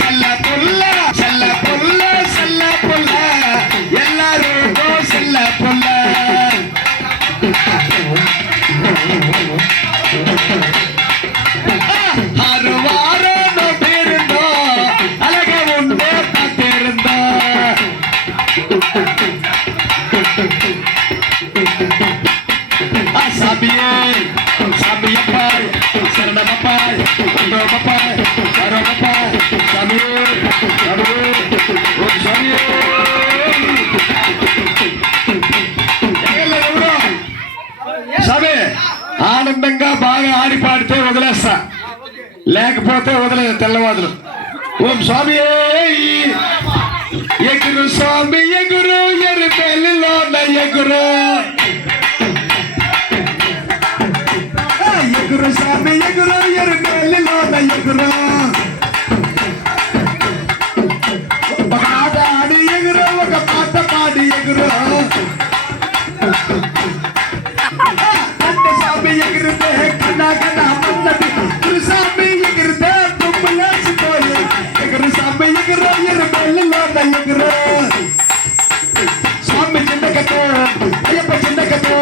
செல்ல புள்ள செல்ல புள்ள செல்ல புள்ள எல்லாரும் செல்ல புள்ள ஆறு வாரம் பேருந்தோம் அழக உண்டே பார்த்திருந்தோம் சாமியே சாமியப்பாய் சரணமப்பாய் அந்தோமப்பாய் சரணமப்பாய் சாமியே சாமியே ஓம் சாமியே సామి ఆనందంగా బాగా ఆడి పాడితే వదిలేస్తా లేకపోతే వదలేదు తెల్లవాదులు ఓం స్వామి ఎగురు స్వామి ఎగురు ఎరుపెల్లిలో ఎగురు ఎగురు స్వామి ఎగురు ఎరుపెల్లిలో ఎగురు ఒక ఆట ఆడి ఎగురు ఒక పాట పాడి ఎగురు ఎగిరితే కన్నా కన్నా మందది గురుసామి ఎగిరితే తుమ్మలేసిపోయి ఎగురుసామి ఎగురు ఎరుపెల్లిలో ఎగురు స్వామి చిందకతో అయ్యప్ప చిందకతో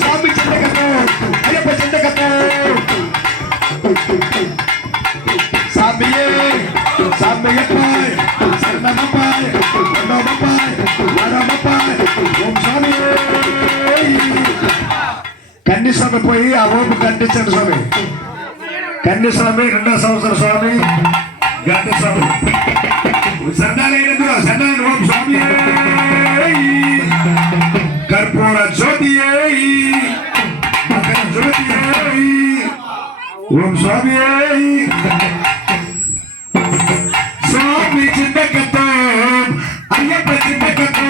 స్వామి చిందకతో అయ్యప్ప చిందకతో సామియే సామియప్పాయ్ శరణమప్పాయ్ దండమప్పాయ్ వరమప్పాయ్ ఓం స్వామి కన్యస్వామి పోయి ఆ ఓపు కట్టించండి స్వామి కన్యస్వామి 2వ సంవత్సరం స్వామి గంటస్వామి సండాలైనందుకు సండాలైన ఓం స్వామి కర్పూర జ్యోతి మకర జ్యోతి ఓం స్వామి స్వామి చింతకతో అయ్యప్ప చింతకతో